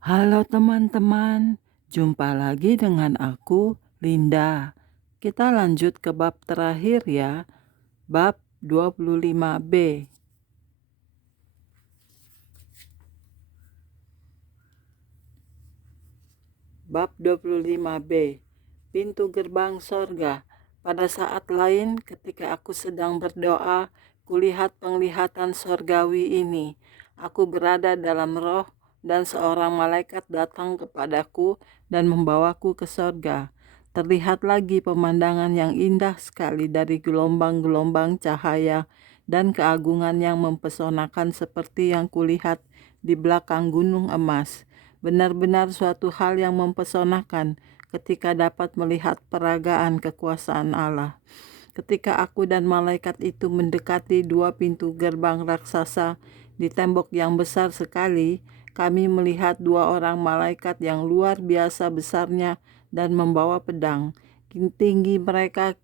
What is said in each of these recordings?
Halo teman-teman, jumpa lagi dengan aku, Linda. Kita lanjut ke bab terakhir ya, bab 25B. Bab 25B, pintu gerbang sorga. Pada saat lain ketika aku sedang berdoa, kulihat penglihatan sorgawi ini. Aku berada dalam roh dan seorang malaikat datang kepadaku dan membawaku ke sorga. Terlihat lagi pemandangan yang indah sekali dari gelombang-gelombang cahaya dan keagungan yang mempesonakan seperti yang kulihat di belakang gunung emas. Benar-benar suatu hal yang mempesonakan ketika dapat melihat peragaan kekuasaan Allah. Ketika aku dan malaikat itu mendekati dua pintu gerbang raksasa di tembok yang besar sekali, kami melihat dua orang malaikat yang luar biasa besarnya dan membawa pedang. Tinggi mereka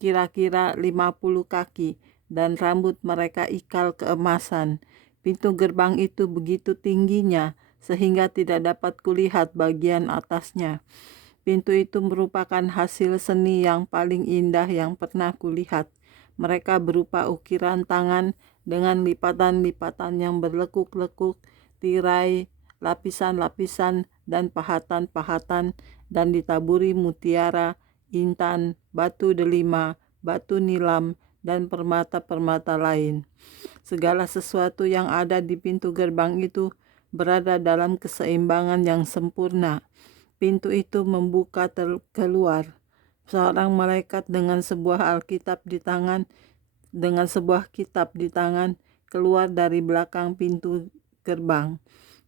kira-kira 50 kaki dan rambut mereka ikal keemasan. Pintu gerbang itu begitu tingginya sehingga tidak dapat kulihat bagian atasnya. Pintu itu merupakan hasil seni yang paling indah yang pernah kulihat. Mereka berupa ukiran tangan dengan lipatan-lipatan yang berlekuk-lekuk, tirai, lapisan-lapisan, dan pahatan-pahatan, dan ditaburi mutiara, intan, batu delima, batu nilam, dan permata-permata lain. Segala sesuatu yang ada di pintu gerbang itu berada dalam keseimbangan yang sempurna. Pintu itu membuka keluar. Seorang malaikat dengan sebuah Alkitab di tangan, dengan sebuah kitab di tangan, keluar dari belakang pintu gerbang.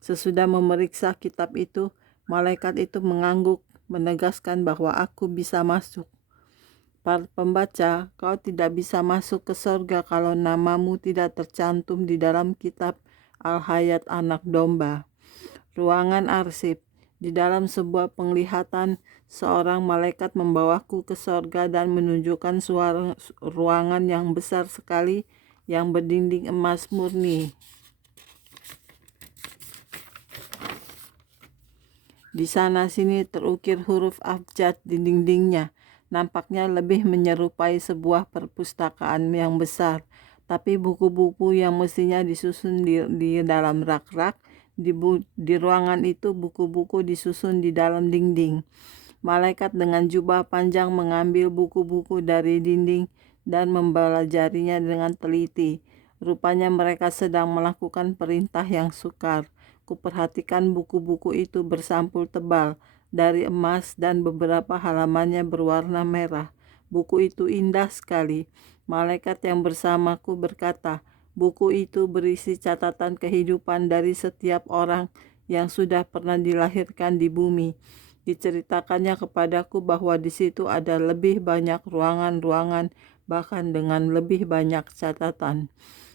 Sesudah memeriksa kitab itu, malaikat itu mengangguk, menegaskan bahwa aku bisa masuk. Para pembaca, kau tidak bisa masuk ke sorga kalau namamu tidak tercantum di dalam kitab Al-Hayat Anak Domba. Ruangan arsip. Di dalam sebuah penglihatan, seorang malaikat membawaku ke sorga dan menunjukkan ruangan yang besar sekali yang berdinding emas murni. Di sana-sini terukir huruf abjad di dindingnya. Nampaknya lebih menyerupai sebuah perpustakaan yang besar. Tapi buku-buku yang mestinya disusun di dalam rak-rak, di ruangan itu buku-buku disusun di dalam dinding. Malaikat dengan jubah panjang mengambil buku-buku dari dinding dan mempelajarinya dengan teliti. Rupanya mereka sedang melakukan perintah yang sukar. Kuperhatikan buku-buku itu bersampul tebal dari emas dan beberapa halamannya berwarna merah. Buku itu indah sekali. Malaikat yang bersamaku berkata, buku itu berisi catatan kehidupan dari setiap orang yang sudah pernah dilahirkan di bumi. Diceritakannya kepadaku bahwa di situ ada lebih banyak ruangan-ruangan, bahkan dengan lebih banyak catatan.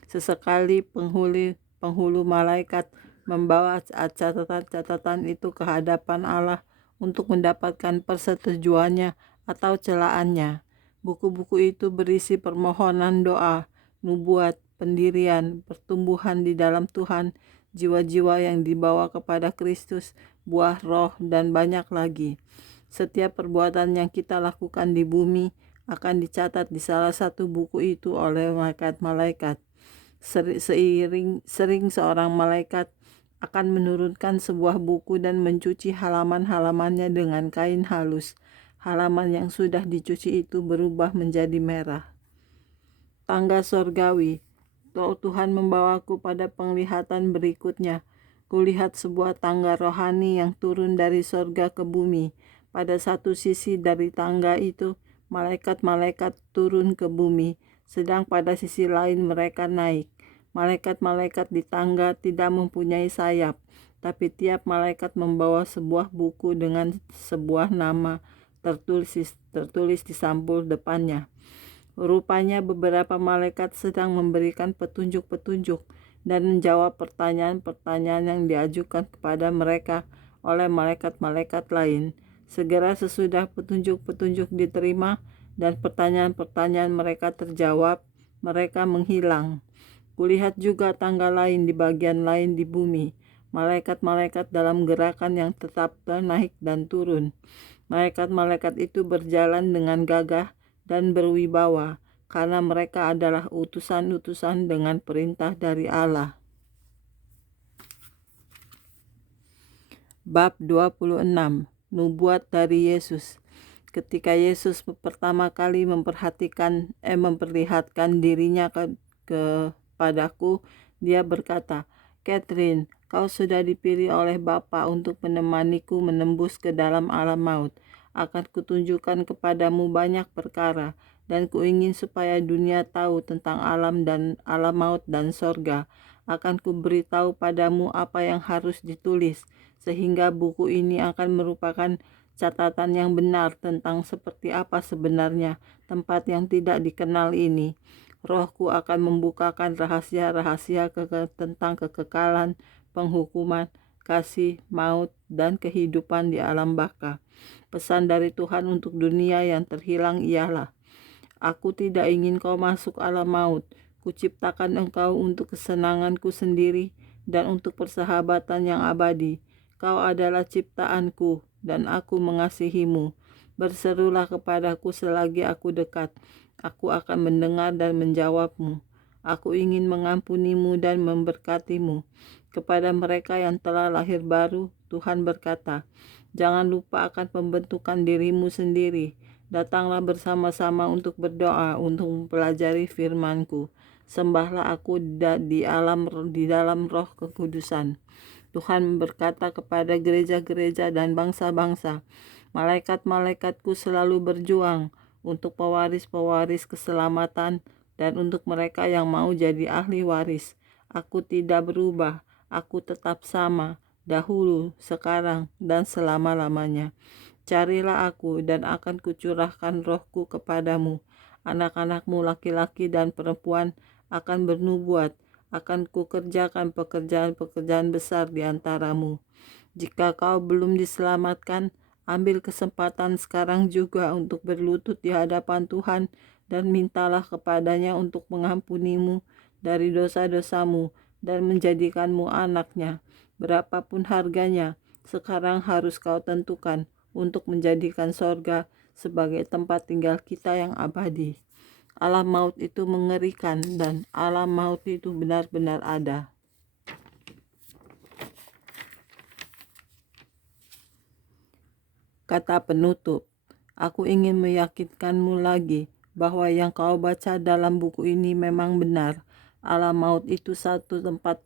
Sesekali penghulu malaikat membawa catatan-catatan itu ke hadapan Allah untuk mendapatkan persetujuannya atau celaannya. Buku-buku itu berisi permohonan doa, nubuat, pendirian, pertumbuhan di dalam Tuhan, jiwa-jiwa yang dibawa kepada Kristus, buah roh, dan banyak lagi. Setiap perbuatan yang kita lakukan di bumi akan dicatat di salah satu buku itu oleh malaikat-malaikat. Sering seorang malaikat akan menurunkan sebuah buku dan mencuci halaman-halamannya dengan kain halus. Halaman yang sudah dicuci itu berubah menjadi merah. Tangga sorgawi. Tuhan membawaku pada penglihatan berikutnya. Kulihat sebuah tangga rohani yang turun dari sorga ke bumi. Pada satu sisi dari tangga itu, malaikat-malaikat turun ke bumi, sedang pada sisi lain mereka naik. Malaikat-malaikat di tangga tidak mempunyai sayap, tapi tiap malaikat membawa sebuah buku dengan sebuah nama tertulis di sampul depannya. Rupanya beberapa malaikat sedang memberikan petunjuk-petunjuk dan menjawab pertanyaan-pertanyaan yang diajukan kepada mereka oleh malaikat-malaikat lain. Segera sesudah petunjuk-petunjuk diterima dan pertanyaan-pertanyaan mereka terjawab, mereka menghilang. Kulihat juga tangga lain di bagian lain di bumi. malaikat-malaikat dalam gerakan yang tetap naik dan turun. Malaikat-malaikat itu berjalan dengan gagah dan berwibawa, karena mereka adalah utusan-utusan dengan perintah dari Allah. Bab 26. Nubuat dari Yesus. Ketika Yesus pertama kali memperlihatkan dirinya kepadaku, dia berkata, "Catherine, kau sudah dipilih oleh Bapa untuk menemaniku menembus ke dalam alam maut. Akan kutunjukkan kepadamu banyak perkara, dan kuingin supaya dunia tahu tentang alam maut dan sorga. Akan kuberitahu padamu apa yang harus ditulis, sehingga buku ini akan merupakan catatan yang benar tentang seperti apa sebenarnya tempat yang tidak dikenal ini. Rohku akan membukakan rahasia-rahasia tentang kekekalan, penghukuman, kasih, maut, dan kehidupan di alam baka. Pesan dari Tuhan untuk dunia yang terhilang ialah, aku tidak ingin kau masuk alam maut. Kuciptakan engkau untuk kesenanganku sendiri dan untuk persahabatan yang abadi. Kau adalah ciptaanku dan aku mengasihimu. Berserulah kepadaku selagi aku dekat. Aku akan mendengar dan menjawabmu. Aku ingin mengampunimu dan memberkatimu. Kepada mereka yang telah lahir baru, Tuhan berkata, jangan lupa akan pembentukan dirimu sendiri. Datanglah bersama-sama untuk berdoa, untuk mempelajari firman-Ku. Sembahlah aku di dalam roh kekudusan. Tuhan berkata kepada gereja-gereja dan bangsa-bangsa, malaikat-malaikatku selalu berjuang untuk pewaris-pewaris keselamatan dan untuk mereka yang mau jadi ahli waris. Aku tidak berubah, aku tetap sama, dahulu, sekarang, dan selama-lamanya. Carilah aku dan akan kucurahkan rohku kepadamu. Anak-anakmu laki-laki dan perempuan akan bernubuat. Akan kukerjakan pekerjaan-pekerjaan besar di antaramu. Jika kau belum diselamatkan, ambil kesempatan sekarang juga untuk berlutut di hadapan Tuhan dan mintalah kepadanya untuk mengampunimu dari dosa-dosamu dan menjadikanmu anaknya. Berapapun harganya, sekarang harus kau tentukan untuk menjadikan sorga sebagai tempat tinggal kita yang abadi. Alam maut itu mengerikan dan alam maut itu benar-benar ada. Kata penutup, aku ingin meyakinkanmu lagi bahwa yang kau baca dalam buku ini memang benar. Alam maut itu satu tempat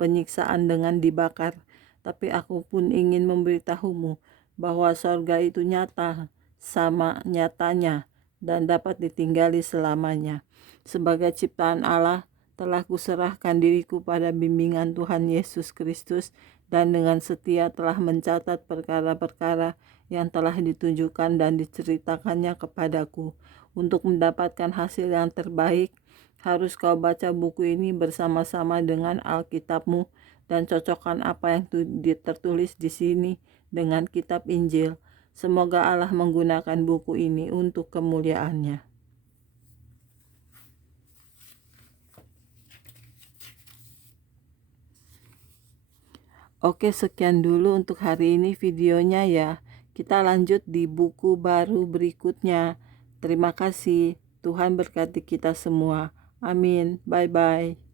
penyiksaan dengan dibakar. Tapi aku pun ingin memberitahumu bahwa sorga itu nyata, sama nyatanya, dan dapat ditinggali selamanya. Sebagai ciptaan Allah, telah kuserahkan diriku pada bimbingan Tuhan Yesus Kristus dan dengan setia telah mencatat perkara-perkara yang telah ditunjukkan dan diceritakannya kepadaku. Untuk mendapatkan hasil yang terbaik, harus kau baca buku ini bersama-sama dengan Alkitabmu dan cocokkan apa yang tertulis di sini dengan kitab Injil. Semoga Allah menggunakan buku ini untuk kemuliaan-Nya. Oke, sekian dulu untuk hari ini videonya ya. Kita lanjut di buku baru berikutnya. Terima kasih. Tuhan berkati kita semua. Amin. Bye-bye.